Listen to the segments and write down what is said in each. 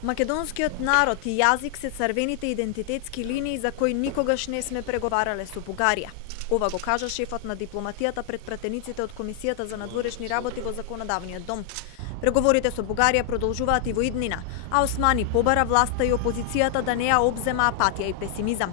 Македонскиот народ и јазик се црвените идентитетски линии за кои никогаш не сме преговарале со Бугарија. Ова го кажа шефот на дипломатијата пред пратениците од Комисијата за надворешни работи во Законодавниот дом. Преговорите со Бугарија продолжуваат и во иднина, а Османи побара власта и опозицијата да не ја обзема апатија и песимизам.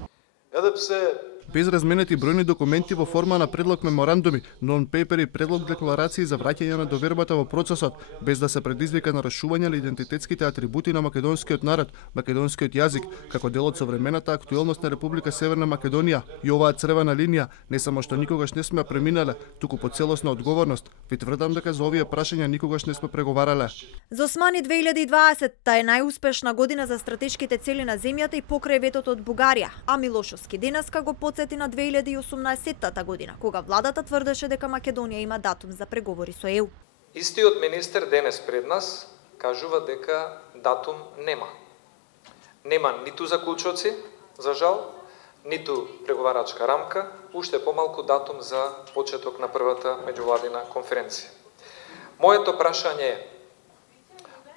Без разменети бројни документи во форма на предлог меморандуми, нон-пейпер и предлог декларации за враќање на довербата во процесот, без да се предизвика нарушување на идентитетските атрибути на македонскиот народ, македонскиот јазик, како дел од современата актуелност на Република Северна Македонија, и оваа црвена линија не само што никогаш не сме преминале, туку по целосна одговорност, ви тврдам дека за овие прашања никогаш не сме преговарале. За Османи 2020 е најуспешна година за стратешките цели на земјата и покрај ветото од Бугарија, а Милошовски денеска го подсети на 2018 година, кога владата тврдеше дека Македонија има датум за преговори со ЕУ. Истиот министер денес пред нас кажува дека датум нема. Нема ниту заклучоци, за жал, ниту преговарачка рамка, уште помалку датум за почеток на првата меѓувладина конференција. Моето прашање е: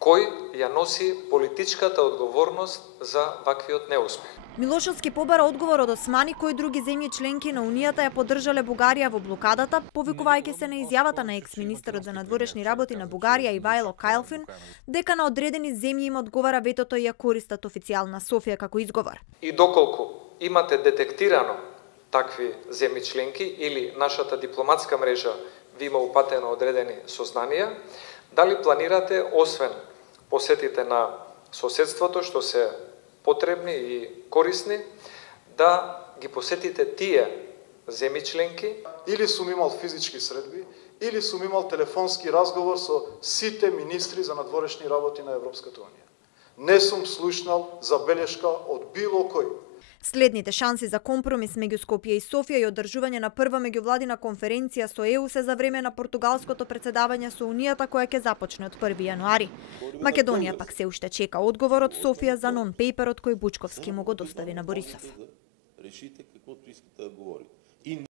кој ја носи политичката одговорност за ваквиот неуспех? Милошовски побара одговор од Османи кои други земји членки на Унијата ја поддржале Бугарија во блокадата, повикувајќи се на изјавата на екс-министерот за надворешни работи на Бугарија Ивајло Кајлфин дека на одредени земји им одговара ветото и ја користат официјална Софија како изговор. И доколку имате детектирано такви земји членки или нашата дипломатска мрежа ви има упатено одредени сознанија, дали планирате, освен посетите на соседството, што се потребни и корисни, да ги посетите тие земји членки? Или сум имал физички средби, или сум имал телефонски разговор со сите министри за надворешни работи на Европската Унија. Не сум слушнал забелешка од било кој. Следните шанси за компромис меѓу Скопје и Софија и одржување на прва меѓувладина конференција со ЕУ се за време на португалското председавање со Унијата која ќе започне од 1 јануари. Македонија пак се уште чека одговор од Софија за нон-пейперот кој Бучковски му го достави на Борисов.